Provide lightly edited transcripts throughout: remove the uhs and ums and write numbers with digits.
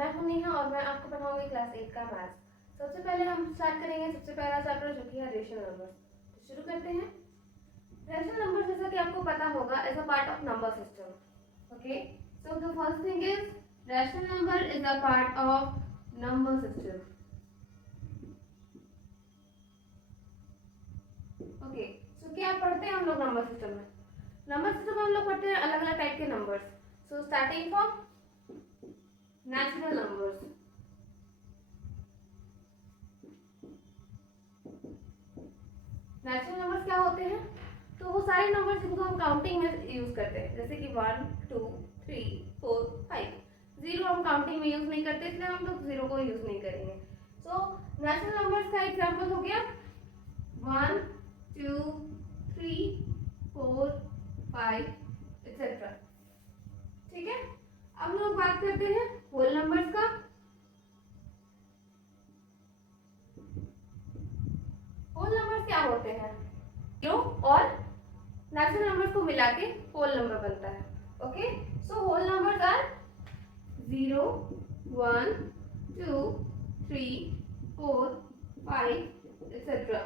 मैं हूं नेहा और मैं आपको पढ़ाऊंगी क्लास 8 का मैथ्स। सबसे पहले हम स्टार्ट करेंगे सबसे पहला चैप्टर जो कि है रेशनल नंबर्स। तो शुरू करते हैं। रेशनल नंबर जैसा कि आपको पता होगा is a part of number system. Okay, so the first thing is rational number is a part of number system. Okay, so क्या पढ़ते हैं हम लोग नंबर सिस्टम में? नंबर सिस्टम में हम लोग पढ़ते हैं अलग अलग टाइप के numbers. So starting from natural numbers. Natural numbers क्या होते हैं? तो वो सारे नंबर्स जिनको हम काउंटिंग में यूज करते हैं, जैसे कि 1 2 3 4 5। जीरो हम काउंटिंग में यूज नहीं करते, इसलिए हम लोग जीरो को यूज नहीं करेंगे। सो नेचुरल नंबर्स का एग्जांपल हो गया 1 2 3 4 5 एक्सेट्रा। ठीक है, अब लोग बात करते हैं होल नंबर्स का। होल नंबर्स क्या होते हैं? जीरो और नेचुरल नंबर्स को मिला के होल नंबर बनता है। Okay, so whole numbers are 0 1 2 3 4 5 etcetera.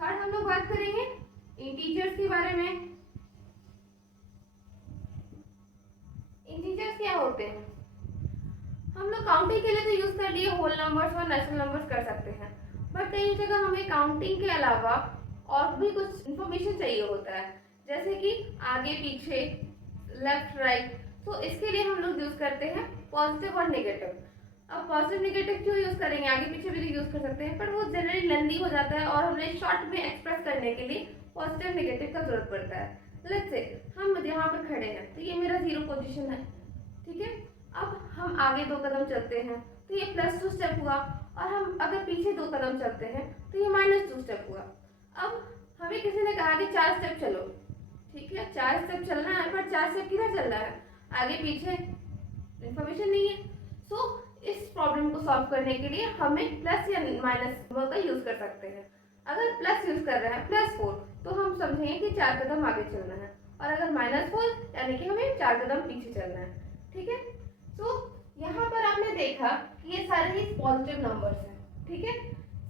Third हम लोग बात करेंगे इंटीजर्स के बारे में। इंटीजर्स क्या होते हैं? हम लोग काउंटिंग के लिए तो यूज कर लिए होल नंबर्स और नेचुरल नंबर्स कर सकते हैं, बट कई जगह हमें काउंटिंग के अलावा और भी कुछ इंफॉर्मेशन चाहिए होता है, जैसे कि आगे पीछे लेफ्ट राइट। तो इसके लिए हम लोग यूज करते हैं पॉजिटिव और नेगेटिव। अब पॉजिटिव नेगेटिव क्यों यूज करेंगे? आगे पीछे भी यूज कर सकते हैं, पर वो जनरली लेंदी हो जाता है और हमें शॉर्ट में एक्सप्रेस करने के लिए पॉजिटिव नेगेटिव का जरूरत पड़ता है। लेट्स से हम यहाँ पर खड़े हैं, तो ये मेरा जीरो पोजीशन है। ठीक है, अब हम आगे 2 कदम चलते हैं तो ये +2 स्टेप हुआ, और हम अगर पीछे 2 कदम चलते हैं तो ये -2 स्टेप हुआ। अब हमें किसी ने कहा कि 4 स्टेप चलो। ठीक है, 4 स्टेप चलना है, पर 4 स्टेप किधर चल रहा है? आगे पीछे इंफॉर्मेशन नहीं है। सो इस प्रॉब्लम को सॉल्व करने के लिए हमें प्लस या माइनस सिंबल का यूज कर सकते हैं। अगर प्लस यूज कर रहे हैं +4, तो हम समझेंगे कि 4 कदम आगे चलना है, और अगर -4 यानी कि हमें 4 कदम पीछे चलना है। ठीक है, तो यहाँ पर आपने देखा कि ये सारे ही पॉजिटिव नंबर्स हैं। ठीक है,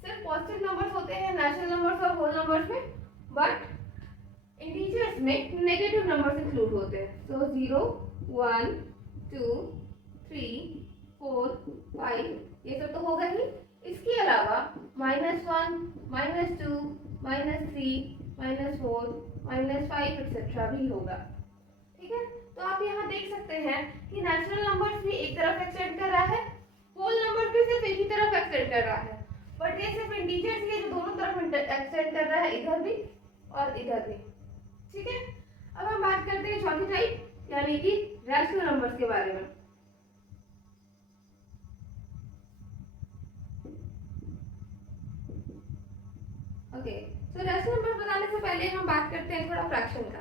सिर्फ पॉजिटिव नंबर्स होते हैं नेचुरल नंबर्स और होल नंबर्स में, बट इंटीजर्स में नेगेटिव नंबर्स इंक्लूड होते हैं। सो 0 1 2 3 4 5 ये सब तो होगा ही। इसके अलावा -1 -2 -3 -4 -5 एक्सेट्रा भी होगा। ठीक है, तो आप यहाँ देख सकते हैं कि नेचुरल नंबर्स भी एक तरफ एक्सटेंड कर रहा है, होल नंबर भी सिर्फ एक ही तरफ एक्सटेंड कर रहा है, बट ये सिर्फ इंटीजर्स ये जो दोनों तरफ एक्सटेंड कर रहा है, इधर भी और इधर भी। ठीक है, अब हम बात करते हैं चौथी टाइप यानी कि रैशनल नंबर्स के बारे में। ओके, तो रैशनल नंबर बताने से पहले हम बात करते हैं थोड़ा फ्रैक्शन का।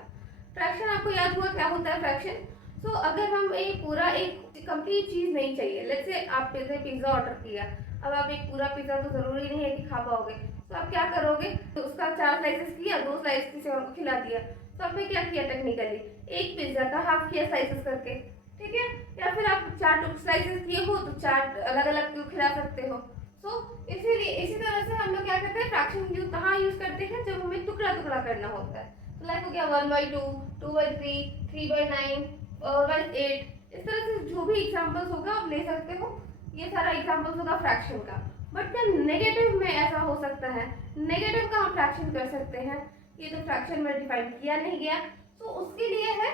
फ्रैक्शन आपको याद हुआ क्या होता है फ्रैक्शन? सो अगर हम एक पूरा एक कंप्लीट चीज नहीं चाहिए, लेट्स से आप पिज्जा ऑर्डर किया, अब आप एक पूरा पिज्जा तो जरूरी नहीं है कि खा पाओगे, तो आप क्या करोगे? तो उसका 4 स्लाइसेस किया, 2 स्लाइस किसी और को खिला दिया। तो आपने क्या किया? टेक्निकली एक पिज्जा का हाफ किया स्लाइसेस करके। ठीक है, या फिर आप 4 स्लाइसेस किए हो तो 4 अलग अलग क्यों खिला सकते हो। सो इसीलिए इसी तरह से हम लोग क्या करते हैं, फ्रैक्शन यूज कहाँ यूज करते हैं? जब हमें टुकड़ा टुकड़ा करना होता है। तो लाइक हो गया 1/2 2/3 3/9 4/8। इस तरह से जो भी एग्जांपल्स होगा आप ले सकते हो, ये सारा एग्जांपल्स होगा फ्रैक्शन का। बट क्या नेगेटिव में ऐसा हो सकता है? नेगेटिव का हम फ्रैक्शन कर सकते हैं, ये तो फ्रैक्शन में डिफाइन किया नहीं गया, तो उसके लिए है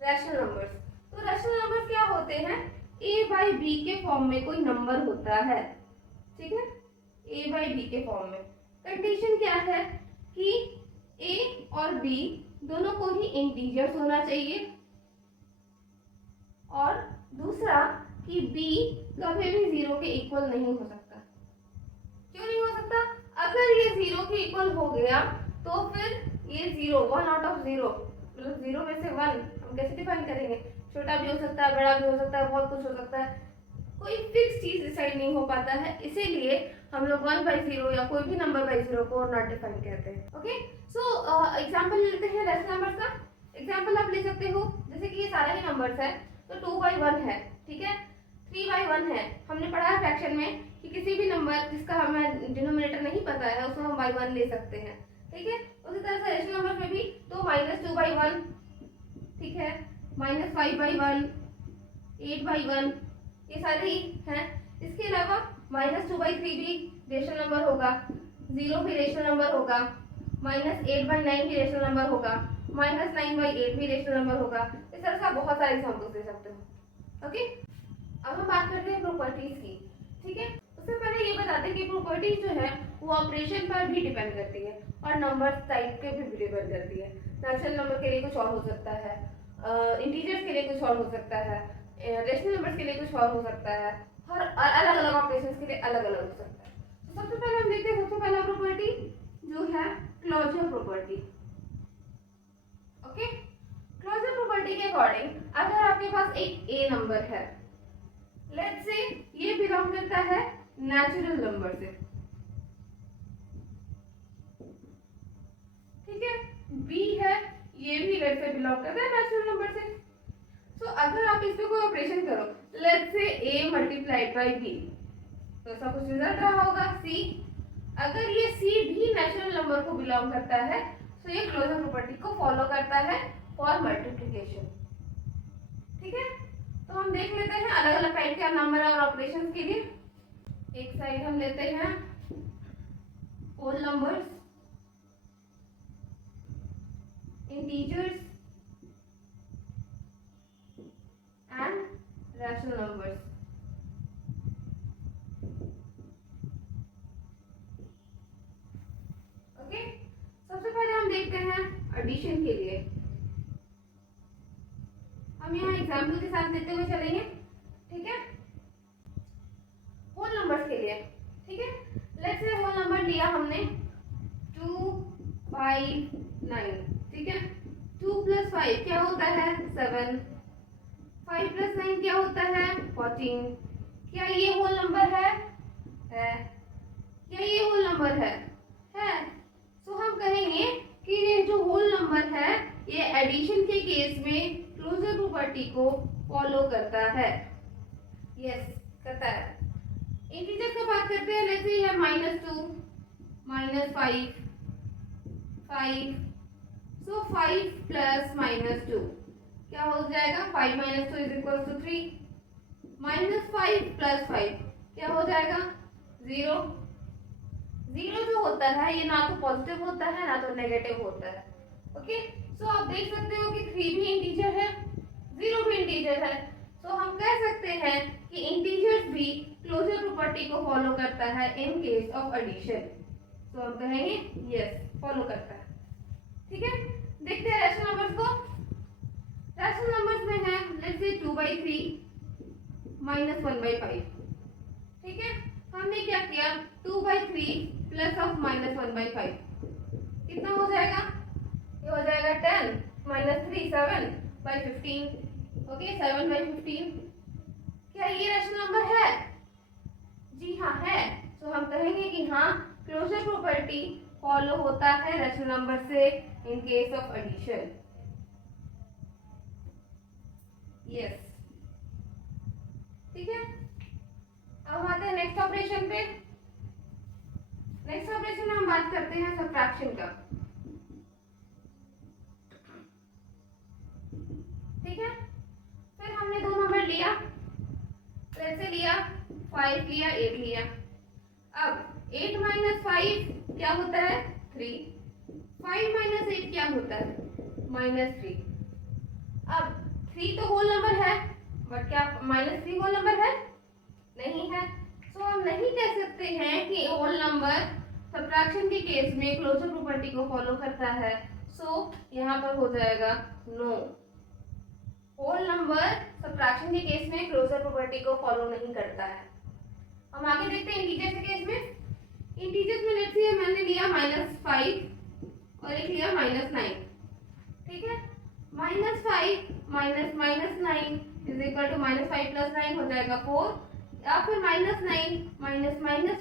रैशनल नंबर्स। तो रैशनल नंबर्स क्या होते हैं? a/b के फॉर्म में कोई नंबर होता है। ठीक है, a/b के फॉर्म में। कंडीशन क्या है कि a और b दोनों को ही इंटीजर्स होना चाहिए, और दूसरा कि b कभी भी 0 के इक्वल नहीं हो सकता। क्यों नहीं हो सकता? अगर ये 0 के इक्वल हो गया तो फिर ये 0 1 आउट ऑफ 0, मतलब 0 में से 1 हम कैसे डिफाइन करेंगे? छोटा भी हो सकता है, बड़ा भी हो सकता है, बहुत कुछ हो सकता है, कोई फिक्स चीज डिसाइड नहीं हो पाता है। इसीलिए हम लोग 1/0 या कोई भी नंबर बाई 0 को नॉट डिफाइन कहते हैं। ओके, सो एग्जांपल लेते हैं रैशनल नंबर्स का। एग्जांपल आप ले सकते हो, जैसे कि ये सारे ही नंबर्स है, तो 2/1 है। ठीक है, 3/1 1 है। हमने पढ़ा है फ्रैक्शन में कि किसी भी नंबर जिसका हमें डिनोमिनेटर नहीं पता है उसको हम बाई 1 ले सकते हैं, ठीक है। उसी तरह से रेशनल नंबर में भी तो -2/1, ठीक है, -5/1, 8/1, ये सारे ही हैं। इसके अलावा -2/3 भी रेशनल नंबर होगा, 0 भी रेशनल नंबर होगा, -8/9 भी रेशनल नंबर होगा, -9/8 भी रेशनल नंबर होगा। इस तरह से आप बहुत सारे एग्जाम्पल्स दे सकते हो। ओके, अब हम बात करते हैं प्रॉपर्टीज की, ठीक है। उससे पहले ये बताते हैं कि प्रॉपर्टीज जो है वो ऑपरेशन पर भी डिपेंड करती है और नंबर टाइप के भी डिपेंड करती है। नेचुरल नंबर के लिए कुछ और हो सकता है, इंटीजर्स के लिए कुछ और हो सकता है, रेशनल नंबर्स के लिए कुछ और हो सकता है, हर अलग अलग ऑपरेशंस के लिए अलग अलग हो सकता है। तो सबसे पहले हम देखते हैं सबसे पहला प्रॉपर्टी जो है closure property. Okay, closure property के अकॉर्डिंग अगर आपके पास एक ए नंबर है, लेट्स से ये बिलोंग करता है नेचुरल नंबर से, ठीक है, बी है ये भी लेट्स से बिलोंग करता है नेचुरल नंबर से। तो अगर आप इस पे कोई ऑपरेशन करो, let's say a multiplied by b, तो ऐसा कुछ रिजल्ट रहा होगा c। अगर ये c भी नेचुरल नंबर को बिलोंग करता है तो ये क्लोजर प्रॉपर्टी को फॉलो करता है फॉर मल्टीप्लिकेशन, ठीक है। तो हम देख लेते हैं अलग अलग टाइप के नंबर और ऑपरेशंस के लिए। एक साइड हम लेते हैं whole numbers, integers and rational numbers. Okay, सबसे पहले हम देखते हैं एडिशन के लिए। हम यहाँ एग्जाम्पल के साथ देते हुए चलेंगे, ठीक है। होल नंबर्स के लिए, ठीक है, लेट्स से होल नंबर लिया हमने 2, 5, 9, ठीक है। 2 + 5 क्या होता है 7, 5 + 9 क्या होता है 14। क्या ये होल नंबर है? क्या ये होल नंबर है? तो हम कहेंगे कि ये जो होल नंबर है ये एडिशन के केस में क्लोजर प्रॉपर्टी को फॉलो करता है। यस, करता है। इंटीजर की बात करते हैं, लेट्स से है -2, -5, 5, सो 5 + -2 क्या हो जाएगा 5 - 2 = 3, -5 + 5 क्या हो जाएगा 0। 0 जो होता है ये ना तो पॉजिटिव होता है ना तो नेगेटिव होता है। ओके, सो आप देख सकते हो कि 3 भी इंटीजर है, 0 भी इंटीजर है। तो हम कह सकते हैं कि इंटीजर्स भी क्लोजर प्रॉपर्टी को फॉलो करता है इन केस ऑफ एडिशन। तो हम कहेंगे यस, फॉलो करता है, ठीक है। देखते हैं रैशनल नंबर्स को। रैशनल नंबर्स में है लेट्स से 2/3 -1/5, ठीक है। हमने क्या किया 2/3 प्लस ऑफ -1/5 कितना हो जाएगा, ये हो जाएगा 10 -3 7/15, ओके 7/15। क्या ये रैशनल नंबर है? जी हाँ है। तो हम कहेंगे कि हाँ क्लोजर प्रॉपर्टी फॉलो होता है रैशनल नंबर से in case of addition. Yes, ठीक है। अब हम आते हैं नेक्स्ट ऑपरेशन पे। नेक्स्ट ऑपरेशन में हम बात करते हैं सब्ट्रैक्शन का, ठीक है। फिर हमने दो नंबर लिया, लेट्स से लिया 5 लिया 8 लिया। अब 8 - 5 क्या होता है 3, 5 - 8 क्या होता है -3। अब 3 तो होल नंबर है बट क्या -3 होल नंबर है? नहीं है। तो हम नहीं कह सकते हैं कि होल नंबर सब्ट्रैक्शन के केस में क्लोजर प्रॉपर्टी को फॉलो करता है। सो यहाँ पर हो जाएगा नो, होल नंबर सब्ट्रैक्शन के केस में क्लोजर प्रॉपर्टी को फॉलो नहीं करता है। हम आगे देखते हैं इंटीजर्स के केस में। इंटीजर्स में लेट्स से मैंने लिया -5 और एक लिया -9, ठीक है। -5 -9 = -5 + 9 हो जाएगा 4, या फिर -9 - -5 -9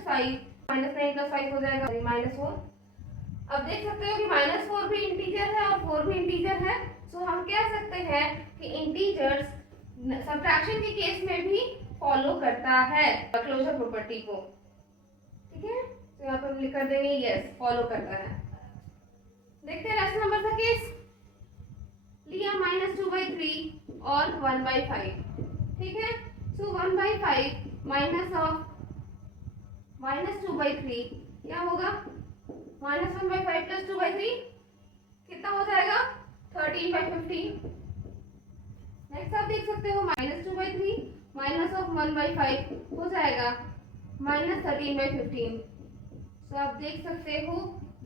+ 5 हो जाएगा -4। अब देख सकते हो कि -4 भी इंटीजर है और 4 भी इंटीजर है। सो हम कह सकते हैं कि इंटीजर्स सब्ट्रैक्शन के केस में भी फॉलो करता है क्लोजर प्रॉपर्टी को। ठीक है, तो यहाँ पर हम लिख कर देंगे यस फॉलो करता है। देखते हैं रैशनल नंबर का केस। लिया -2/3 और 1/5। ठीक है, सो 1/5 माइनस ऑफ -2/3 क्या होगा? -1/5 प्लस 2/3 कितना हो जाएगा? 13/15। नेक्स्ट आप देख सकते हो -2/3 माइनस ऑफ 1/5 हो जाएगा -13/15। तो आप देख सकते हो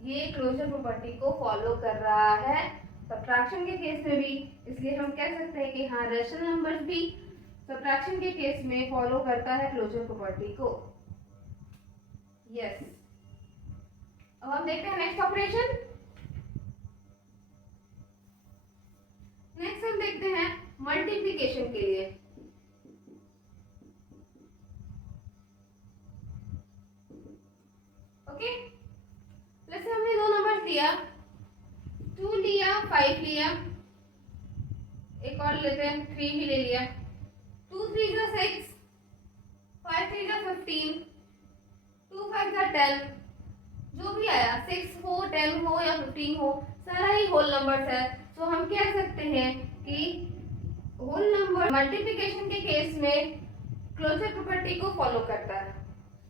ये क्लोजर प्रॉपर्टी को फॉलो कर रहा है सब्ट्रैक्शन के केस में भी। इसलिए हम कह सकते हैं कि हाँ रैशनल नंबर्स भी सब्ट्रैक्शन के केस में फॉलो करता है क्लोजर प्रॉपर्टी को। यस, अब हम देखते हैं नेक्स्ट ऑपरेशन। नेक्स्ट हम देखते हैं मल्टीप्लिकेशन के लिए। ओके, जैसे हमने दो नंबर लिया, 2 लिया, 5 लिया, एक और लेते हैं 3 भी ले लिया। 2 3 जा 6, 5 3 जा 15, 2 5 जा 10। जो भी आया 6 हो, 10 हो या 15 हो, सारा ही होल नंबर्स है। तो हम कह सकते हैं कि होल नंबर मल्टीप्लिकेशन के केस में क्लोजर प्रॉपर्टी को फॉलो करता है।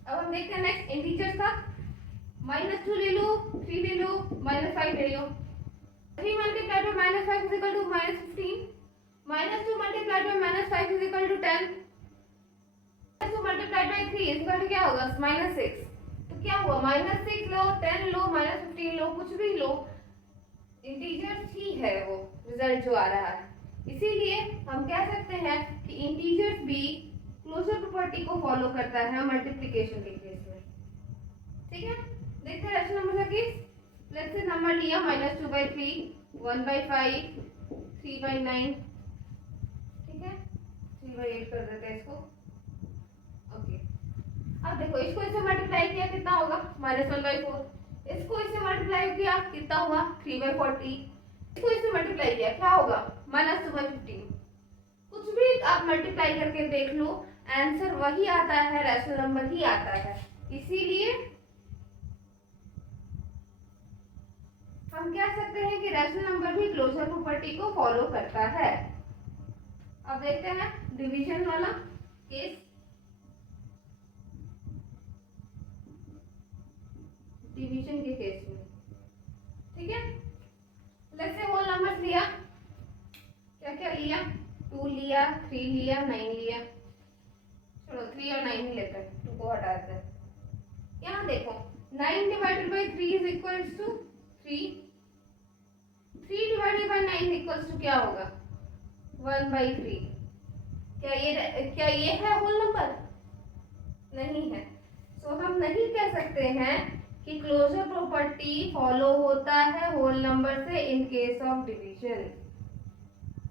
अब हम देखते हैं नेक्स्ट इंटीजर्स का। -2 ले लो, 3 ले लो, -5 ले लो। 3 multiplied by -5 is equal to -15. -2 multiplied by -5 is equal to 10. -2 multiplied by 3 is equal to क्या होगा? -6. तो क्या हुआ? -6 लो, 10 लो, -15 लो, कुछ भी लो, इंटीजर्स ही है वो रिजल्ट जो आ रहा है। इसीलिए हम कह सकते हैं कि इंटीजर्स भी क्लोजर प्रॉपर्टी को फॉलो करता है मल्टीप्लिकेशन के केस में। ठीक है, देखते हैं रैशनल नंबर का केस। लेट्स से नंबर लिया -2/3, 1/5, 3/9। ठीक है, 3/8 कर देते हैं इसको। ओके, अब देखो इसको इससे मल्टीप्लाई किया कितना होगा? -1/4। इसको इससे मल्टीप्लाई किया कितना हुआ? 3/40। इसको इससे मल्टीप्लाई किया क्या होगा? -2/15। कुछ भी आप मल्टीप्लाई करके देख लो, आंसर वही आता है, रैशनल नंबर ही आता है। इसीलिए हम कह सकते हैं कि रैशनल नंबर भी क्लोजर प्रॉपर्टी को फॉलो करता है। अब देखते हैं डिवीजन वाला केस। डिवीजन के केस में ठीक है, लेट्स से होल नंबर्स लिया, क्या क्या लिया? 2 लिया, 3 लिया, 9 लिया। चलो 3 और 9 ही लेते हैं, 2 को हटा देते हैं। यहाँ देखो 9 divided by 3 is equals to 3। 3 divided by 9 equals to क्या होगा? 1/3। क्या ये है होल नंबर? नहीं है। सो हम नहीं कह सकते हैं कि क्लोजर प्रॉपर्टी फॉलो होता है होल नंबर से in case of division.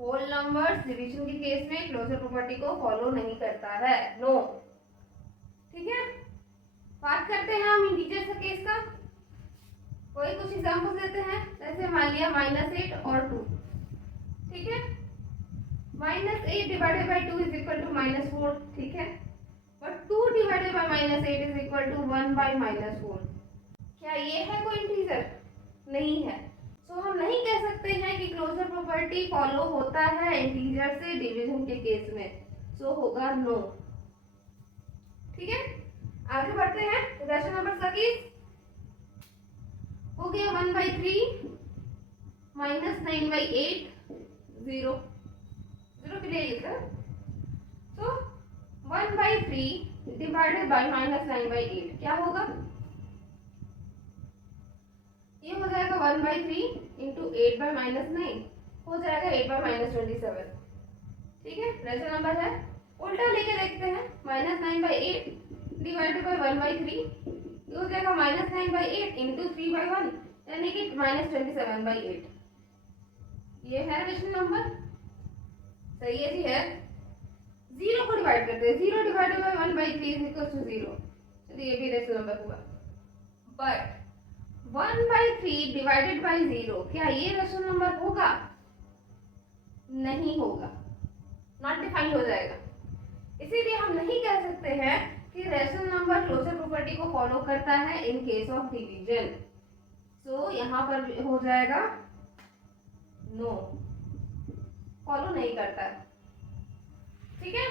Whole numbers division के केस में क्लोजर प्रॉपर्टी को फॉलो नहीं करता है, नो। ठीक है, बात करते हैं हम इंटीजर का केस का। कोई कुछ एग्जांपल देते हैं, जैसे मान लिया -8 और 2। ठीक है, -8 divided by 2 is equal to -4। ठीक है, but 2 divided by -8 is equal to 1/-4। क्या ये है कोई इंटीजर? नहीं है। सो हम नहीं कह सकते हैं कि क्लोजर प्रॉपर्टी फॉलो होता है इंटीजर से डिवीजन के केस में। सो होगा नो। ठीक है, आगे बढ़ते हैं। रैशनल नंबर का केस हो गया 1/3 -9/8 0 0 के लिए लिखा। सो 1/3 डिवाइडेड बाय -9/8 क्या होगा? ये हो जाएगा 1/3 इंटू 8/-9 हो जाएगा 8/-27। ठीक है, रैशनल नंबर है। उल्टा लेके देखते हैं, -9/8 डिवाइडेड बाय 1/3 ये हो जाएगा -9/8 इंटू 3/1 यानी कि -27/8। ये है रैशनल नंबर, सही है जी है। 0 को डिवाइड करते हैं, 0 divided by 1/3 is equal to 0। चलिए ये भी रैशनल नंबर हुआ। बट 1/3 डिवाइडेड बाई 0 क्या ये रैशनल नंबर होगा? नहीं होगा, नॉट डिफाइंड हो जाएगा। इसीलिए हम नहीं कह सकते हैं कि रैशनल नंबर क्लोजर प्रॉपर्टी को फॉलो करता है इन केस ऑफ डिवीजन। सो यहाँ पर हो जाएगा नो, फॉलो नहीं करता है। ठीक है,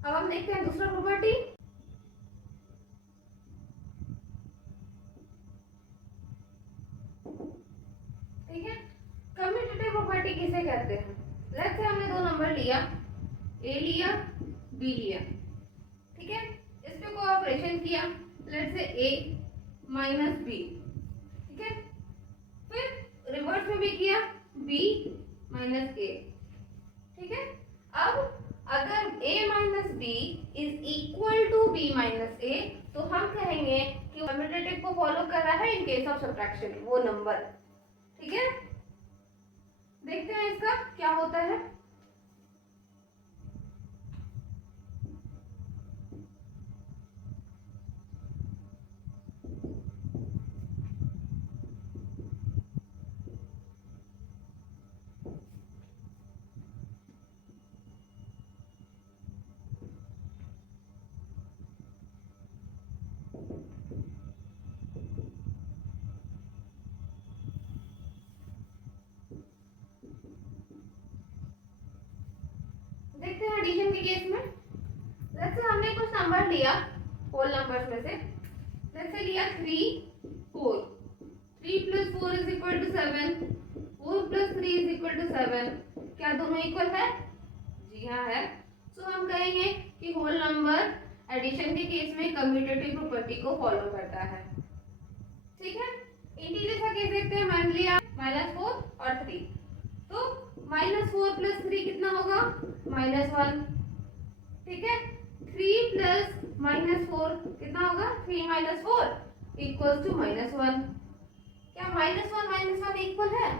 अब हम देखते हैं दूसरा प्रॉपर्टी। ठीक है, कम्यूटेटिव प्रॉपर्टी किसे कहते हैं? लेट्स से हमने दो नंबर लिया, ए लिया, बी लिया। ठीक है, इस पे कोऑपरेशन किया, let's say A minus B. ठीक है, फिर रिवर्स में भी किया, बी माइनस ए। ठीक है, अब अगर a minus b is equal to b minus a, तो हम कहेंगे कि कम्यूटेटिव को फॉलो कर रहा है इन केस ऑफ सब्ट्रैक्शन वो नंबर। ठीक है, देखते हैं इसका क्या होता है। देखते हैं एडिशन के केस में। लेट्स से हमने कुछ नंबर लिया होल नंबर्स में से, लेट्स से लिया 3 4। 3 + 4 = 7, 4 + 3 = 7। क्या दोनों इक्वल है? जी हाँ है। सो हम कहेंगे कि होल नंबर एडिशन के केस में कम्यूटेटिव प्रॉपर्टी को फॉलो करता है। ठीक है, इंटीजर का केस देखते हैं। मान लिया -4 और 3, तो -4 + 3 कितना होगा? -1। ठीक है, 3 + -4 कितना होगा? 3 - 4 = -1। क्या -1 - 1 इक्वल है?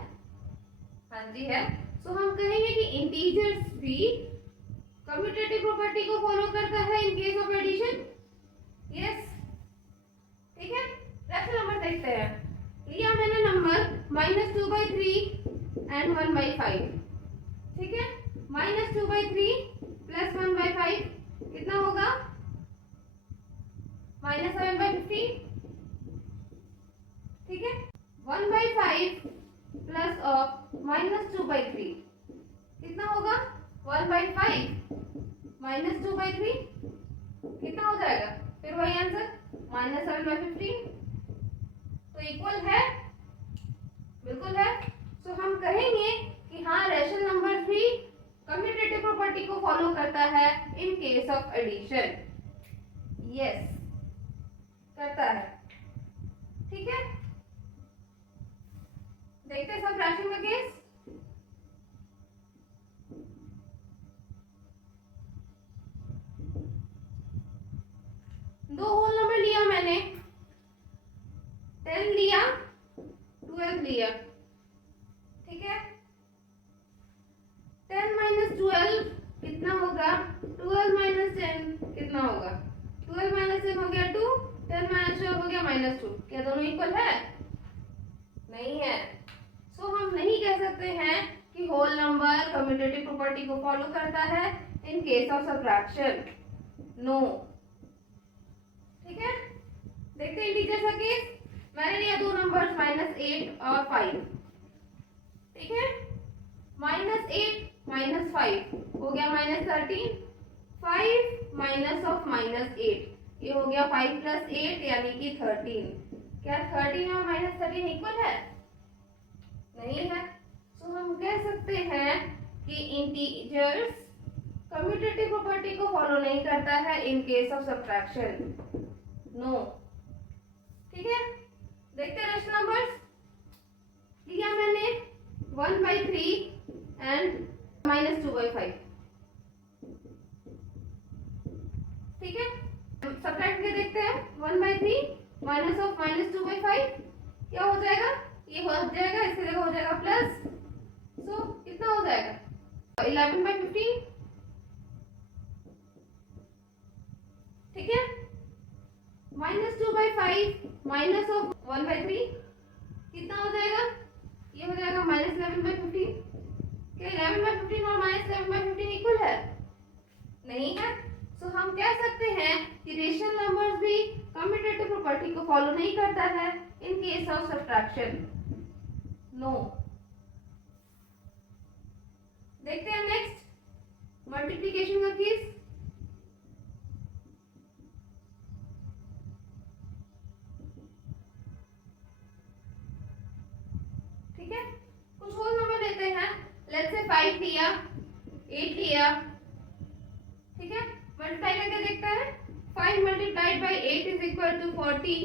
हाँ जी है। सो हम कहेंगे कि इंटीजर्स भी कम्यूटेटिव प्रॉपर्टी को फॉलो करता है in case of addition. Yes. ठीक है, नेक्स्ट नंबर देखते हैं। लिया मैंने नंबर -2/3 एंड 1/5। ठीक है, -2/3 + 1/5 कितना होगा? -7/15। ठीक है, 1/5 प्लस -2/3 कितना होगा? 1/5 -2/3 कितना हो जाएगा? फिर वही आंसर -7/15। तो इक्वल है, बिल्कुल है। तो हम कहेंगे कि हाँ रैशनल नंबर भी कम्यूटेटिव प्रॉपर्टी को फॉलो करता है in case of addition. Yes, करता है। ठीक है, देखते हैं सब्ट्रैक्शन का केस। दो होल नंबर लिया मैंने, 10 लिया, 12 लिया। ठीक है, 10 - 12 कितना होगा? 12 - 10 कितना होगा? 12 - 10 हो गया 2, 10 - 12 हो गया -2। क्या दोनों इक्वल है? नहीं है। सो हम नहीं कह सकते हैं कि होल नंबर कम्यूटेटिव प्रॉपर्टी को फॉलो करता है in case of subtraction. No. ठीक है, देखते हैं इंटीजर का केस। मैंने लिया दो नंबर्स -8 और 5। ठीक है, -8 - 5 हो गया -13। 5 माइनस ऑफ -8 ये हो गया 5 + 8 यानी कि 13। क्या 13 और -13 इक्वल है? नहीं है। सो हम कह सकते हैं कि इंटीजर्स कम्यूटेटिव प्रॉपर्टी को फॉलो नहीं करता है in case of subtraction. No. ठीक है, देखते हैं नेक्स्ट नंबर्स। लिया मैंने 1/3 एंड -2/5। ठीक है, सब्ट्रैक्ट करके देखते हैं। 1/3 माइनस ऑफ -2/5 क्या हो जाएगा? ये हो जाएगा, इसकी जगह हो जाएगा प्लस। सो कितना हो जाएगा? 11/15। ठीक है, -2/5 माइनस ऑफ 1/3 कितना हो जाएगा? ये हो जाएगा -11/15। क्या 11/15 और -11/15 इक्वल है? नहीं है। सो हम कह सकते हैं कि रेशनल नंबर्स भी कम्यूटेटिव प्रॉपर्टी को फॉलो नहीं करता है in case of subtraction. No. देखते हैं नेक्स्ट मल्टीप्लिकेशन का केस। ठीक है, कुछ होल नंबर लेते हैं। लेट्स से 5 लिया, 8 लिया। ठीक है, मल्टीप्लाई करके देखते हैं। 5 multiplied by 8 is equal to 40।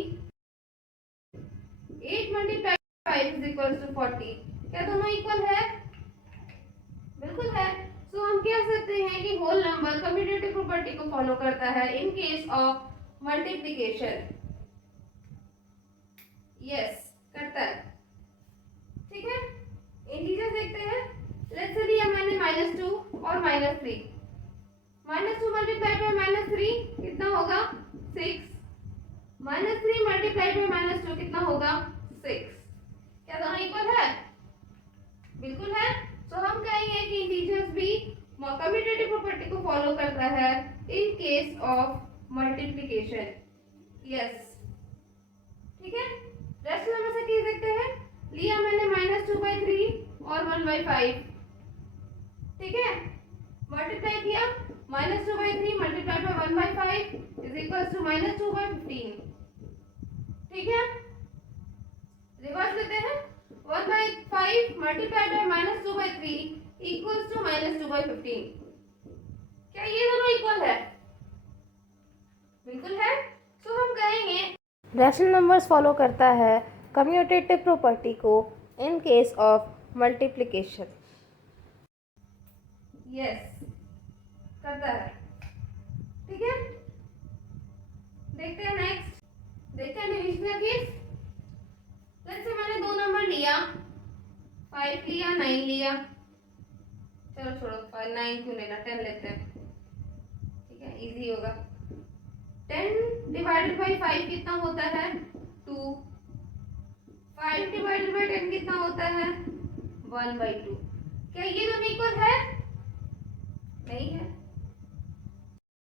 8 multiplied 5 is equal to 40। क्या दोनों इक्वल है? बिल्कुल है। सो हम कह सकते हैं कि होल नंबर कम्यूटेटिव प्रॉपर्टी को फॉलो करता है in case of multiplication. Yes, करता है। ठीक है, इंटीजर देखते हैं। लेट्स से लिया मैंने -2 और -3। -2 मल्टीप्लाइड बाय -3 कितना होगा? 6। -3 मल्टीप्लाइड बाय -2 कितना होगा? 6। क्या दोनों इक्वल है? बिल्कुल है। तो हम कहेंगे कि इंटीजर्स भी कम्यूटेटिव प्रॉपर्टी को फॉलो करता है in case of multiplication. Yes, ठीक है। रेस्ट नंबर से केस देखते हैं। लिया मैंने -2/3 और 1/5। ठीक है, मल्टीप्लाई किया। -2/3 multiplied by 1/5 is equal to -2/15। ठीक है, रिवर्स लेते हैं। 1/5 मल्टीप्लाइड बाय -2/3 इक्वल्स टू -2/15। क्या ये दोनों इक्वल है? बिल्कुल है। तो हम कहेंगे रैशनल नंबर्स फॉलो करता है कम्यूटेटिव प्रॉपर्टी को इन केस ऑफ मल्टीप्लिकेशन। यस, करता है। ठीक है, देखते हैं नेक्स्ट। देखते हैं डिविजन का केस। लेट्स से मैंने दो नंबर लिया, 5 लिया, 9 लिया। चलो छोड़ो, 9 क्यों लेना, 10 लेते हैं। ठीक है, इजी होगा। 10 डिवाइडेड बाई 5 कितना होता है? 2। 5 डिवाइडेड बाई 10 कितना होता है? 1/2। क्या ये दोनों इक्वल है? नहीं है।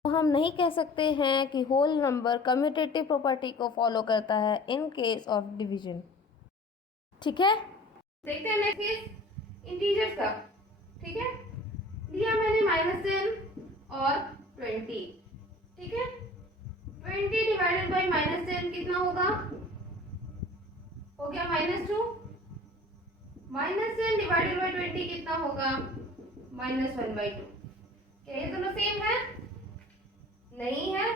तो हम नहीं कह सकते हैं कि होल नंबर कम्यूटेटिव प्रॉपर्टी को फॉलो करता है इन केस ऑफ डिवीजन। ठीक है, देखते हैं नेक्स्ट केस इंटीजर्स का। ठीक है, लिया मैंने -10 और 20। ठीक है, 20 डिवाइडेड बाई -10 कितना होगा? हो गया -2। -10 डिवाइडेड बाई 20 कितना होगा? -1/2। क्या ये दोनों सेम है? नहीं है।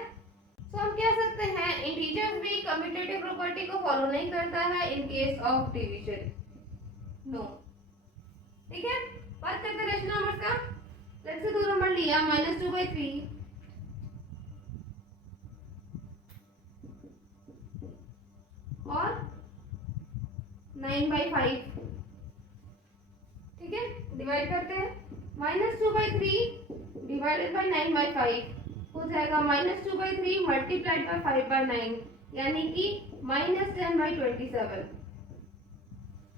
तो हम कह सकते हैं इंटीजर्स भी कम्यूटेटिव प्रॉपर्टी को फॉलो नहीं करता है in case of division. No. ठीक है, बात करते हैं रेशनल नंबर्स का। लेट्स से दो नंबर लिया, -2/3 और 9/5। ठीक है, डिवाइड करते हैं। -2/3 डिवाइडेड बाई 9/5 हो जाएगा -2/3 मल्टीप्लाइड बाई 5/9, यानी कि -10/27।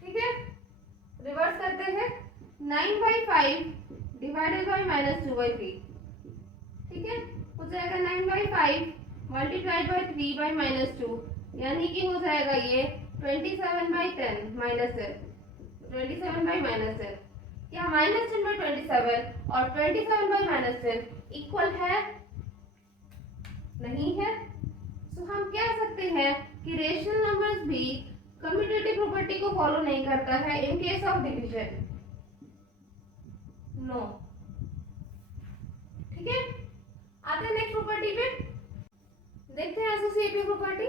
ठीक है, रिवर्स करते हैं। 9/5 डिवाइडेड बाई -2/3। ठीक है, हो जाएगा 9/5 मल्टीप्लाइड बाई 3/-2, यानी कि हो जाएगा ये 27/10 -10। 27/-10। क्या -10/27 और 27/-10 इक्वल है? नहीं है। तो हम कह सकते हैं कि रेशनल नंबर्स भी कम्यूटेटिव प्रॉपर्टी को फॉलो नहीं करता है in case of division. No. ठीक है, आते हैं नेक्स्ट प्रॉपर्टी पे। देखते हैं एसोसिएटिव प्रॉपर्टी।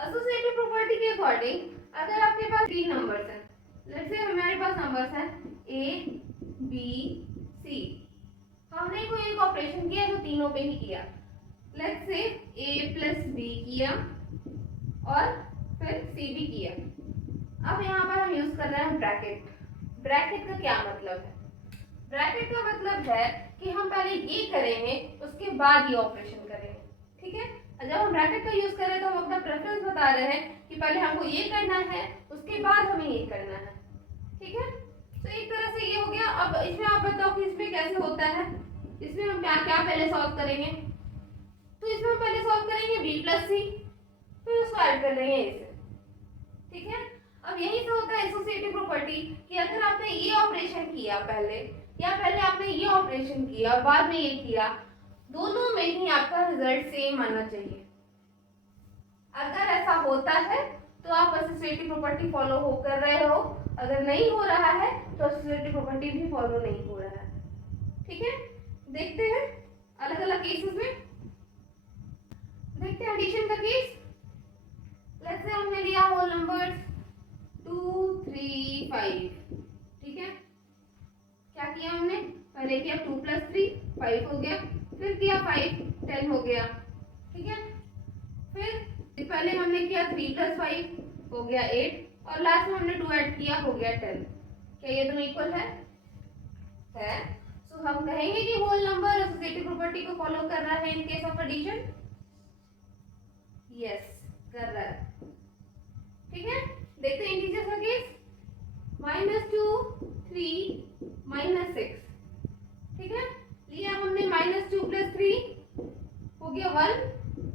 एसोसिएटिव प्रॉपर्टी के अकॉर्डिंग अगर आपके पास 3 नंबर्स हैं, लेट्स से हमारे पास नंबर्स हैं A, B, C। हमने कोई एक ऑपरेशन किया जो तीनों पे ही किया। लेट्स से A + B किया और फिर C भी किया। अब यहाँ पर हम यूज कर रहे हैं ब्रैकेट। ब्रैकेट का क्या मतलब है? ब्रैकेट का मतलब है कि हम पहले ये करेंगे, उसके बाद ये ऑपरेशन करेंगे। ठीक है, जब हम ब्रैकेट का यूज कर रहे हैं तो हम अपना प्रेफरेंस बता रहे हैं कि पहले हमको ये करना है, उसके बाद हमें ये करना है। ठीक है, तो एक तरह से ये हो गया। अब इसमें आप बताओ कि इसमें कैसे होता है। इसमें हम क्या क्या पहले सॉल्व करेंगे, तो इसमें हम पहले सॉल्व करेंगे b प्लस सी, फिर उसको ऐड कर लेंगे a से। ठीक है, अब यही से होता है एसोसिएटिव प्रॉपर्टी कि अगर आपने ये ऑपरेशन किया पहले, या पहले आपने ये ऑपरेशन किया और बाद में ये किया, दोनों में ही आपका रिजल्ट सेम आना चाहिए। अगर ऐसा होता है तो आप एसोसिएटिव प्रॉपर्टी फॉलो हो कर रहे हो, अगर नहीं हो रहा है तो एसोसिएटिव प्रॉपर्टी भी फॉलो नहीं हो रहा है। ठीक है, देखते हैं अलग अलग केसेस में। देखते हैं एडिशन का केस। लेट्स से हमने लिया होल नंबर्स 2 3 5। ठीक है, क्या किया हमने, पहले किया 2 प्लस 3 5 हो गया, फिर किया 5 10 हो गया। ठीक है, फिर पहले हमने किया 3 प्लस 5 हो गया 8, और लास्ट में हमने 2 ऐड किया हो गया 10। क्या ये दोनों इक्वल है? सो हम कहेंगे कि होल नंबर एसोसिएटिव प्रॉपर्टी को फॉलो कर रहा है in case of addition. Yes, कर रहा है। ठीक है, देखते हैं इंटीजर्स का केस। -2 3 -6। ठीक है, लिया हमने -2 प्लस 3 हो गया 1,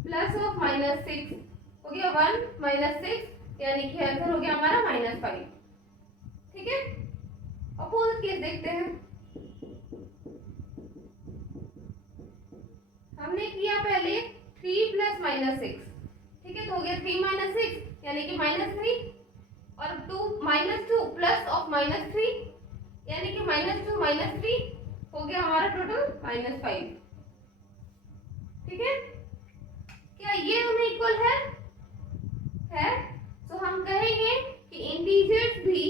प्लस ऑफ -6 हो गया 1 -6, यानी कि आंसर हो गया हमारा -5। ठीक है, अपोजिट केस देखते हैं। हमने किया पहले 3 प्लस -6। ठीक है, तो हो गया 3 -6 यानी कि -3, और 2 प्लस ऑफ -3 यानी कि -2 -3 हो गया हमारा टोटल -5। ठीक है, क्या ये दोनों इक्वल है? तो हम कहेंगे कि इंटीजर्स भी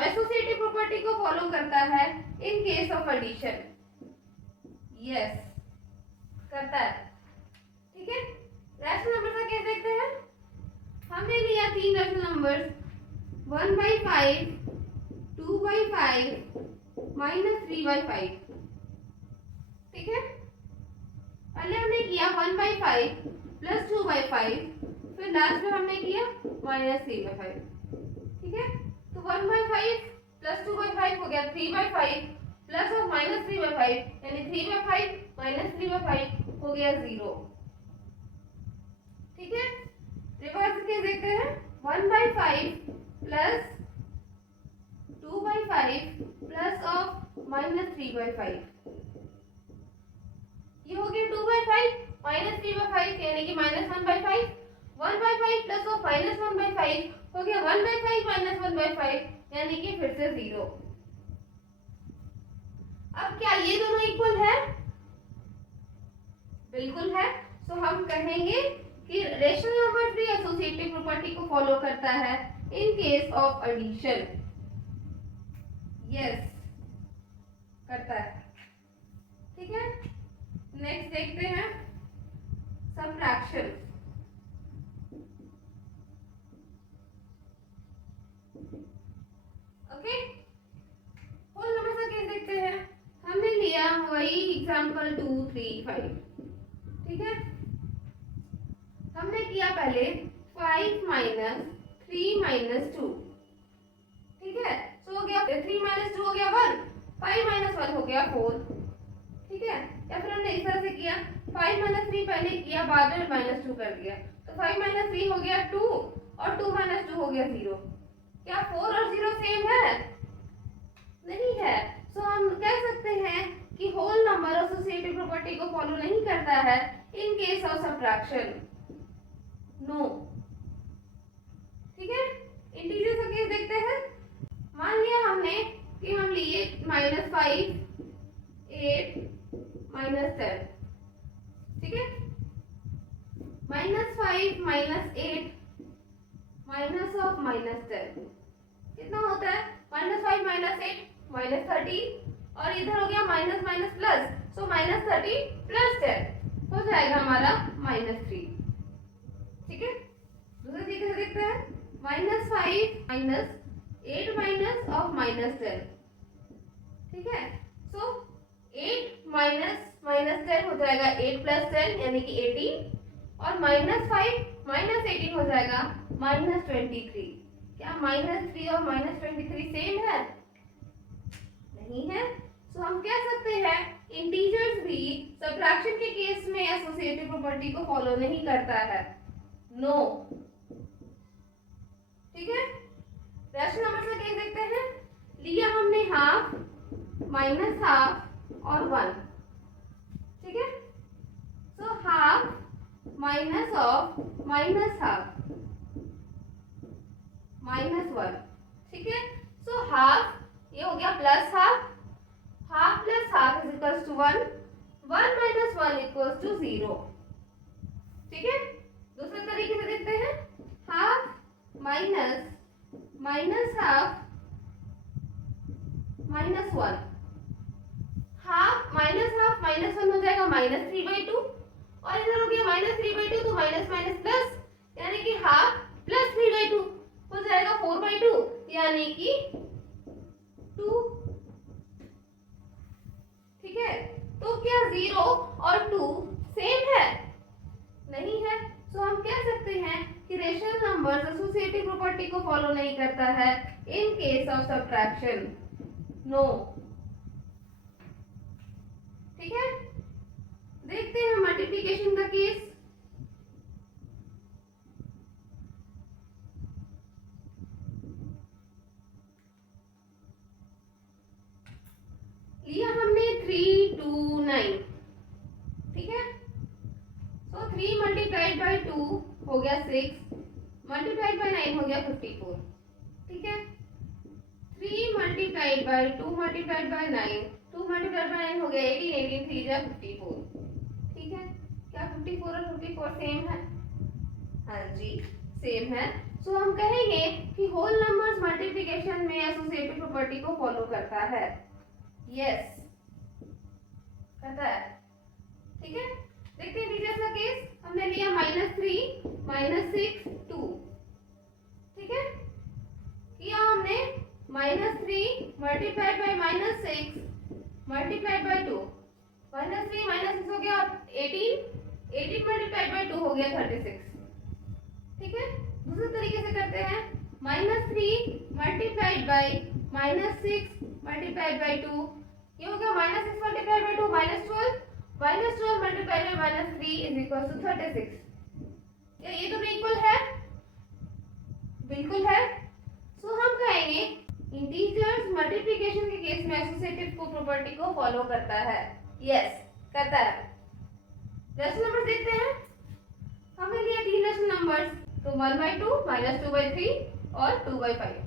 एसोसिएटिव प्रॉपर्टी को फॉलो करता है in case of addition. Yes, करता है। ठीक है, रैशनल नंबर का केस देखते हैं। हमने लिया 3 रैशनल नंबर्स 1/5 2/5 -3/5। ठीक है, पहले हमने किया 1/5 प्लस 2/5, फिर लास्ट में हमने किया -3/5। ठीक है, तो 1/5 प्लस 2/5 हो गया 3/5, प्लस ऑफ -3/5 यानी 3/5 -3/5 हो गया 0। ठीक है, रिवर्स केस देखते हैं। 1/5 प्लस 2/5 प्लस ऑफ -3/5, ये हो गया 2/5 -3/5 यानी कि -1/5। 1/5 प्लस ऑफ -1/5 हो गया 1/5 -1/5 यानी कि फिर से 0। अब क्या ये दोनों इक्वल है? बिल्कुल है। सो हम कहेंगे कि रेशनल नंबर भी एसोसिएटिव प्रॉपर्टी को फॉलो करता है in case of addition. Yes, करता है। ठीक है, नेक्स्ट देखते हैं सबट्रैक्शन। ओके, होल नंबर का केस देखते हैं। हमने लिया वही एग्जांपल 2 3 5। ठीक है, हमने किया पहले 5 -3 -2। ठीक है, तो हो गया 3 -2 हो गया 1, 5 -1 हो गया 4। ठीक है, या फिर हमने इस तरह से किया 5 -3 पहले किया, बाद में -2 कर दिया, तो 5 -3 हो गया 2, और 2 -2 हो गया 0। क्या 4 और 0 सेम है? नहीं है। सो हम कह सकते हैं कि होल नंबर एसोसिएटिव प्रॉपर्टी को फॉलो नहीं करता है in case of subtraction. No. ठीक है, इंटीजर्स का केस देखते हैं। मान लिया हमने कि हम लिए -5 8 -10। ठीक है, -5 -8 माइनस ऑफ -10 कितना होता है? -5 -8 -30, और इधर हो गया माइनस माइनस प्लस, सो -30 + 10 हो जाएगा हमारा -3। ठीक है, दूसरे तरीके से देखते हैं। -5 -8 माइनस ऑफ -10। ठीक है, सो 8 -10 हो जाएगा 8 + 10 यानी कि 18, और -5 -18 हो जाएगा -23। क्या -3 और -23 सेम है? नहीं है। सो हम कह सकते हैं इंटीजर्स भी सब्ट्रैक्शन के केस में एसोसिएटिव प्रॉपर्टी को फॉलो नहीं करता है। नो। ठीक है, रैशनल नंबर का केस देखते हैं। लिया हमने हाफ, माइनस हाफ और 1। ठीक है, so half minus of minus half minus 1। ठीक है, सो हाफ ये हो गया plus half, half plus half is equals to 1, 1 minus 1 equals to 0। ठीक है, दूसरे तरीके से देखते हैं। Half minus minus half minus 1, half minus 1 हो जाएगा -3/2 और इधर हो गया -3/2 तो माइनस माइनस प्लस, यानी कि हाफ प्लस 3/2 हो जाएगा 4/2 यानी कि 2। ठीक है, तो क्या 0 और 2 सेम है? नहीं है। तो हम कह सकते हैं कि रेशनल नंबर्स एसोसिएटिव प्रॉपर्टी को फॉलो नहीं करता है in case of subtraction. No. ठीक है, देखते हैं मल्टीप्लिकेशन का केस। लिया हमने 3, 2, 9। ठीक है, तो 3 मल्टीप्लाइड बाई 2 हो गया 6, मल्टीप्लाइड बाई 9 हो गया 54। ठीक है, 3 multiplied by 2 multiplied by 9, 2 multiplied by 9 हो गया 18, 18 3 जा 54। ठीक है, क्या 54 और 54 सेम है? हाँ जी, सेम है। सो हम कहेंगे कि होल नंबर्स मल्टीप्लिकेशन में एसोसिएटिव प्रॉपर्टी को फॉलो करता है। यस, करता है। ठीक है, देखते हैं टीचर्स का केस। हमने लिया -3 -6 2। ठीक है, किया हमने -3 मल्टीप्लाइड बाई -6 मल्टीप्लाइड बाई 2, -3 -6 हो गया 18, 18 मल्टीप्लाइड बाई 2 हो गया 36। ठीक है, दूसरे तरीके से करते हैं। -3 मल्टीप्लाइड बाई -6 मल्टीप्लाइड बाई 2, ये हो गया -6 multiplied by 2 -12, -12 multiplied by -3 is equal to 36। क्या ये दोनों इक्वल है? बिल्कुल है। सो हम कहेंगे इंटीजर्स मल्टीप्लिकेशन के केस में एसोसिएटिव को प्रॉपर्टी को फॉलो करता है। यस, करता है। रेशनल नंबर्स देखते हैं। हमने लिया 3 रेशनल नंबर्स, तो 1/2 -2/3 और 2/5।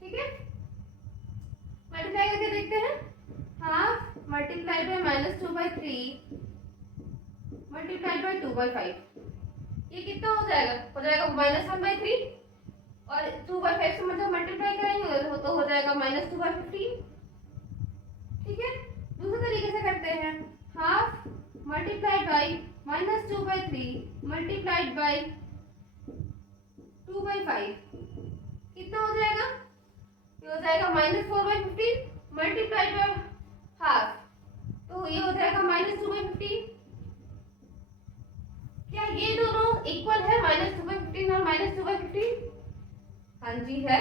ठीक है, मल्टीप्लाई करके देखते हैं। Half multiplied by -2/3 multiplied bye 2/5, ये कितना हो जाएगा? हो जाएगा -1/3 और 2/5 से मतलब मल्टीप्लाई करेंगे तो हो जाएगा -2/15। ठीक है, दूसरे तरीके से करते हैं। Half multiplied by -2/3 multiplied bye 2/5 कितना हो जाएगा? ये हो जाएगा -4/15 मल्टीप्लाइड बाय हाफ, तो ये हो जाएगा -2/15। क्या ये दोनों इक्वल है -2/15 और -2/15? हाँ जी है।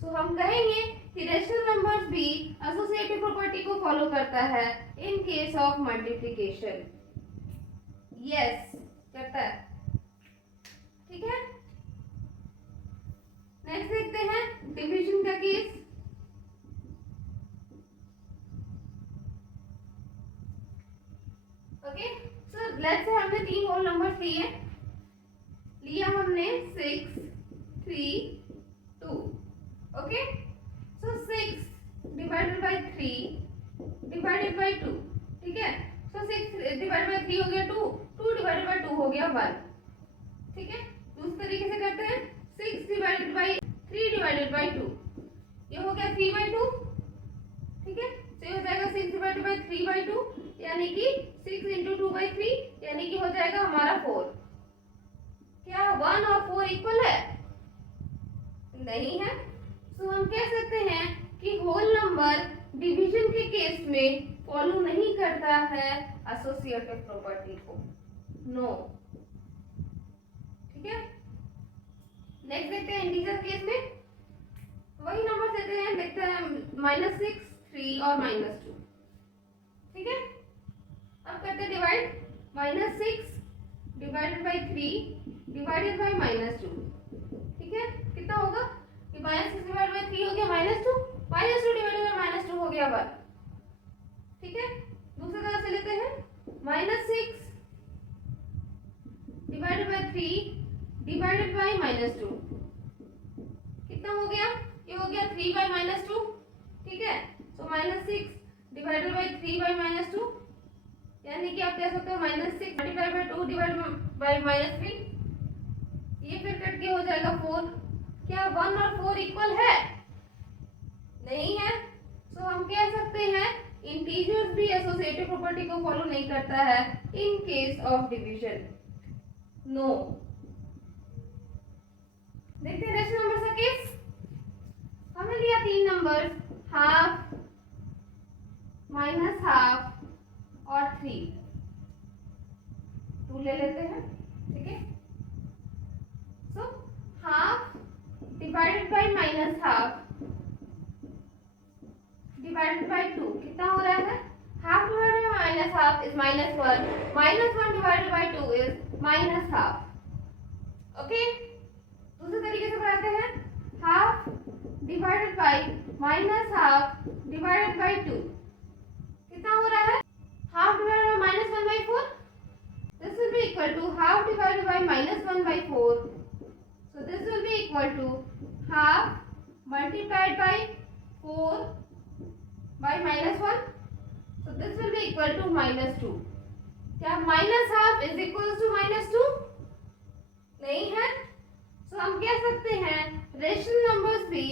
सो हम कहेंगे कि रेशनल नंबर्स भी एसोसिएटिव प्रॉपर्टी को फॉलो करता है in case of multiplication. Yes, करता है। ठीक है, नेक्स्ट देखते हैं डिवीजन का case. Okay, so let's say हमने 3 होल नंबर्स लिए। लिया हमने 6, 3, 2। Okay, so 6 divided by 3 divided by 2। ठीक है, सो 6 डिवाइडेड बाय 3 हो गया 2, 2 डिवाइडेड बाय 2 हो गया 1। ठीक है, दूसरे तरीके से करते हैं। 6 डिवाइडेड बाय 3 डिवाइडेड बाय 2, ये हो गया 3/2। ठीक है, तो ये हो जाएगा 6 डिवाइडेड बाय 3/2 यानी कि 6 into 2/3 यानी कि हो जाएगा हमारा 4। क्या 1 और 4 इक्वल है? नहीं है। तो हम कह सकते हैं कि होल नंबर डिवीजन के केस में फॉलो नहीं करता है एसोसिएटिव प्रॉपर्टी को। नो। ठीक है, नेक्स्ट देखते हैं इंटीजर केस में। वही नंबर देते हैं, देखते हैं -6, 3 और -2। ठीक है, अब करते हैं divide, -6 divided by 3 divided by -2। ठीक है, कितना होगा कि -6 डिवाइडेड बाई 3 हो गया -2, -2 डिवाइडेड बाई -2 हो गया 1। ठीक है, दूसरी तरफ से लेते हैं, -6 डिवाइडेड बाई 3 डिवाइडेड बाई -2 कितना हो गया, ये हो गया 3 बाई -2। ठीक है, तो -6 डिवाइडेड बाई 3 बाई -2, यानी कि आप कह सकते हो -6 मल्टीप्लाई बाई 2 डिवाइडेड बाई -3। ये फिर कट के हो जाएगा 4। क्या 1 और 4 इक्वल है? नहीं है। तो हम कह सकते हैं इंटीजर्स भी एसोसिएटिव प्रॉपर्टी को फॉलो नहीं करता है in case of division. No. देखते हैं रेशनल नंबर का केस। हमने लिया 3 नंबर, हाफ, -हाफ और 3। 2 ले लेते हैं। ठीक है, so half divided by -half divided by 2 कितना हो रहा है? Half divided by -half is -1, -1 divided by 2 is -half. Okay, दूसरे तरीके से बनाते हैं, half divided by -half divided by 2 कितना हो रहा है? Half divided by -1/4, this will be equal to half divided by -1/4, so this will be equal to half multiplied by 4 by -1, so this will be equal to -2। क्या -half is equal to -2? नहीं है। तो हम कह सकते हैं rational numbers भी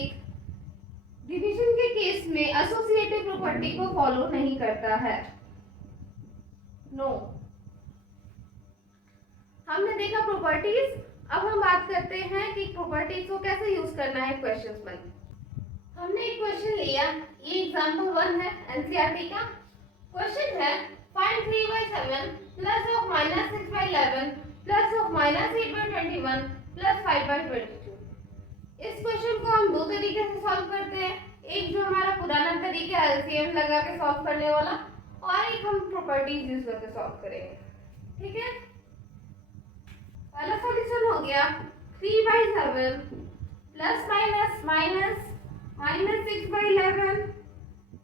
division के केस में एसोसिएटिव प्रॉपर्टी को फॉलो नहीं करता है। नो। हमने देखा प्रॉपर्टीज, अब हम बात करते हैं कि प्रॉपर्टीज को कैसे यूज करना है क्वेश्चंस में। हमने एक क्वेश्चन लिया, ये एग्जांपल 1 है एनसीईआरटी का। क्वेश्चन है find 3/7 plus of -6/11 plus of -8/21 plus 5/22। इस क्वेश्चन को हम दो तरीके से सॉल्व करते हैं, एक जो हमारा पुराना तरीका है एलसीएम लगा के सॉल्व करने वाला, और एक हम प्रॉपर्टीज यूज करके सॉल्व करेंगे। ठीक है, पहला सॉल्यूशन हो गया 3/7 प्लस माइनस माइनस -6/11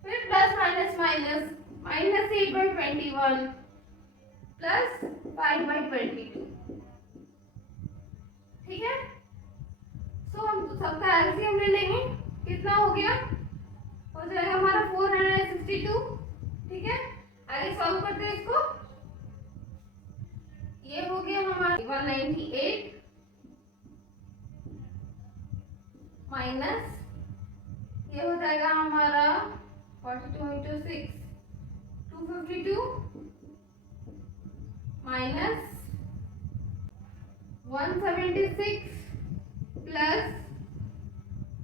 फिर प्लस माइनस माइनस -8/21 प्लस 5/22। ठीक है, सो हम सबका एलसीएम ले लेंगे, कितना हो गया, हो जाएगा हमारा 462। ठीक है, आगे सॉल्व करते हैं इसको। ये हो गया हमारा 198 माइनस ये हो जाएगा हमारा 42 into 6 252 माइनस 176 प्लस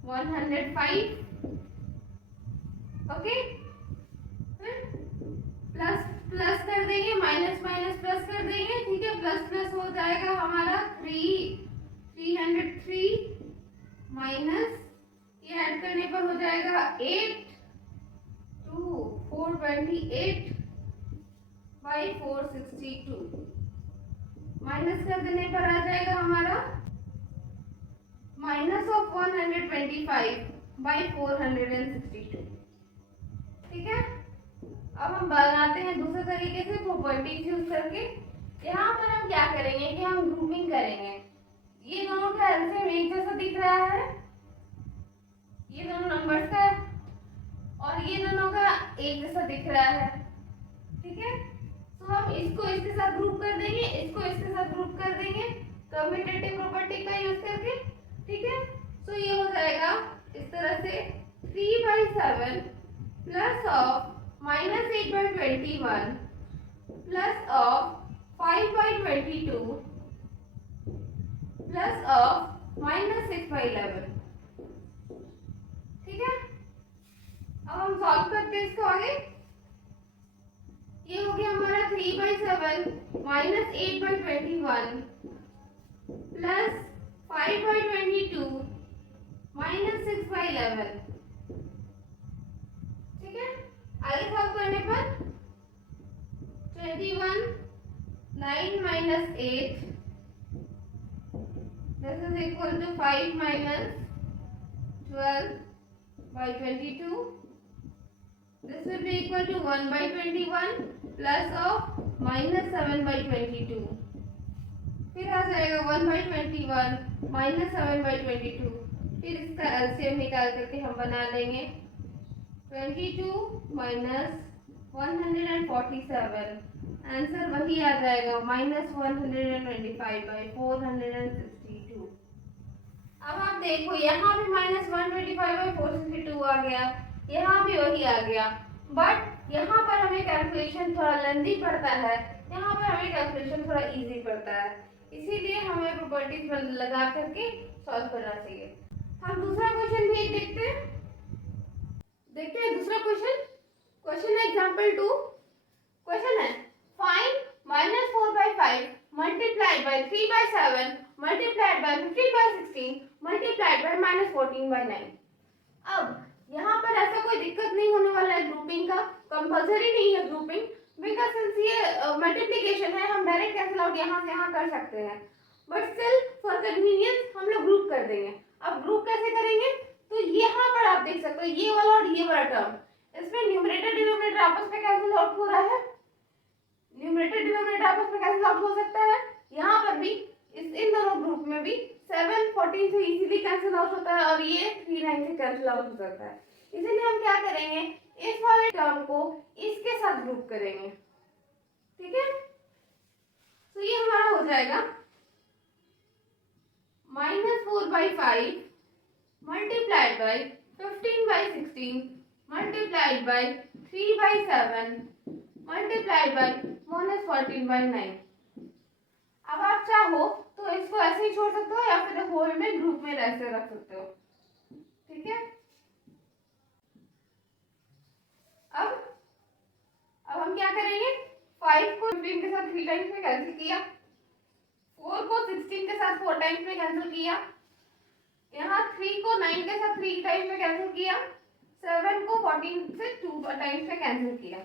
105। ओके, फिर प्लस प्लस कर देंगे, माइनस माइनस प्लस कर देंगे। ठीक है, प्लस प्लस हो जाएगा हमारा 303 माइनस ये ऐड करने पर हो जाएगा 8 2 428 बाई 462 माइनस कर देने पर आ जाएगा हमारा माइनस ऑफ 125 बाई 462। ठीक है, अब हम बनाते हैं दूसरे तरीके से प्रॉपर्टीज यूज करके। यहाँ पर हम क्या करेंगे कि हम ग्रुपिंग करेंगे। ये दोनों का एलसीएम एक जैसा दिख रहा है, ये दोनों नंबर्स का, और ये दोनों का एक जैसा दिख रहा है। ठीक है, तो हम इसको इसके साथ ग्रुप कर देंगे, इसको इसके साथ ग्रुप कर देंगे कम्यूटेटिव प्रॉपर्टी का यूज करके। ठीक है, तो ये हो जाएगा इस तरह से 3/7 plus of -8/21 plus of 5/22 plus of -6/11। ठीक है, अब हम सॉल्व करते हैं इसको आगे। ये हो गया हमारा 3/7 -8/21 प्लस 5/22 -6/11। ठीक है, आगे सॉल्व करने पर 21 9 minus 8, this is equal to 5 minus 12 by 22. This will be equal to 1 by 21 plus of minus 7 by 22. फिर आ जाएगा 1 by 21 minus 7 by 22. फिर इसका एलसीएम निकाल करके हम बना लेंगे 22 minus 147. आंसर वही आ जाएगा minus 125 by 462. अब आप देखो यहाँ भी minus 125 by 462 आ गया, यहाँ भी वही आ गया, बट यहाँ पर हमें कैलकुलेशन थोड़ा लेंथी पड़ता है, यहाँ पर हमें कैलकुलेशन थोड़ा इजी पड़ता है, इसीलिए हमें प्रॉपर्टीज लगा करके सॉल्व करना चाहिए। हम दूसरा क्वेश्चन भी देखते हैं दूसरा क्वेश्चन है एग्जाम्पल 2। क्वेश्चन है find minus 4/5 multiplied by 3/7 multiplied by 15/16 multiplied by -14/9। अब यहाँ पर ऐसा कोई दिक्कत नहीं होने वाला है, ग्रुपिंग का कंपलसरी नहीं है ग्रुपिंग, बिकॉज सिंस ये मल्टीप्लिकेशन है हम डायरेक्ट कैंसिल आउट यहाँ से यहाँ कर सकते हैं, बट स्टिल फॉर कन्वीनियंस हम लोग ग्रुप कर देंगे। अब ग्रुप कैसे करेंगे, तो यहाँ पर आप देख सकते हो ये वाला और ये वाला टर्म, इसमें न्यूमरेटर डिनोमिनेटर आपस में कैंसिल आउट हो रहा है, न्यूमरेटर डिनोमिनेटर आपस में कैंसिल आउट हो सकता है, यहाँ पर भी इन दोनों ग्रुप में भी 7 14 से इजीली कैंसिल आउट होता है और ये 3 9 से कैंसिल आउट हो सकता है। इसलिए हम क्या करेंगे, इस वाले टर्म को इसके साथ ग्रुप करेंगे, ठीक है। तो ये हमारा हो जाएगा -4/5 multiplied by 15/16 multiplied by 3/7 multiplied by -14/9। अब आप चाहो तो इसको ऐसे ही छोड़ सकते हो या फिर होल में ग्रुप में ऐसे रख सकते हो, ठीक है। अब हम क्या करेंगे, 5 को 15 के साथ 3 टाइम्स में कैंसिल किया, 4 को 16 के साथ 4 टाइम्स में कैंसिल किया, यहाँ 3 को 9 के साथ 3 टाइम्स में कैंसिल किया, 7 को 14 से 2 टाइम्स में कैंसिल किया।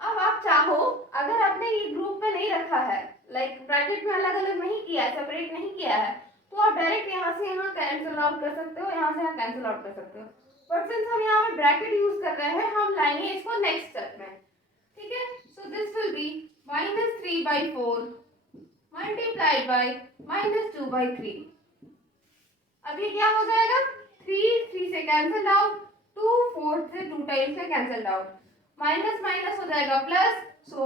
अब आप चाहो अगर आपने ये ग्रुप में नहीं रखा है, लाइक ब्रैकेट में अलग अलग नहीं किया है, सेपरेट नहीं किया है, तो आप डायरेक्ट यहाँ से यहाँ कैंसिल आउट कर सकते हो, यहाँ से यहाँ कैंसिल आउट कर सकते हो, बट सिंस हम यहाँ पे ब्रैकेट यूज कर रहे हैं हम लाएंगे इसको नेक्स्ट स्टेप में, ठीक है। So this will be -3/4 multiplied by -2/3। अब ये क्या हो जाएगा, 3 से कैंसिल आउट, 2 4 से 2 टाइम्स में कैंसिल आउट, माइनस माइनस हो जाएगा plus, so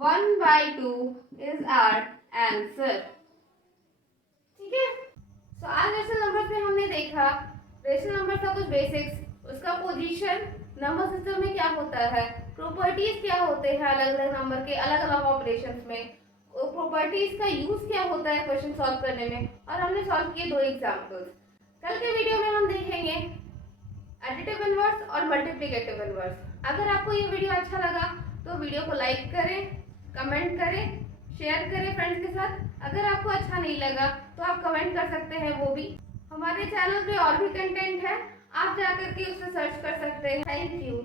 1/2 is our answer, ठीक है। सो आज रेशनल नंबर में हमने देखा रेशनल नंबर का कुछ बेसिक्स, उसका पोजीशन, नंबर सिस्टम में क्या होता है, प्रॉपर्टीज क्या होते हैं अलग अलग नंबर के अलग अलग ऑपरेशंस में, प्रॉपर्टीज का यूज क्या होता है क्वेश्चन सॉल्व करने में, और हमने सॉल्व किए 2 एग्जांपल्स। कल के वीडियो में हम देखेंगे एडिटिव इनवर्स और मल्टीप्लिकेटिव इनवर्स। अगर आपको ये वीडियो अच्छा लगा तो वीडियो को लाइक करें, कमेंट करें, शेयर करें फ्रेंड्स के साथ। अगर आपको अच्छा नहीं लगा तो आप कमेंट कर सकते हैं, वो भी। हमारे चैनल पे और भी कंटेंट है, आप जाकर के उससे सर्च कर सकते हैं। Thank you.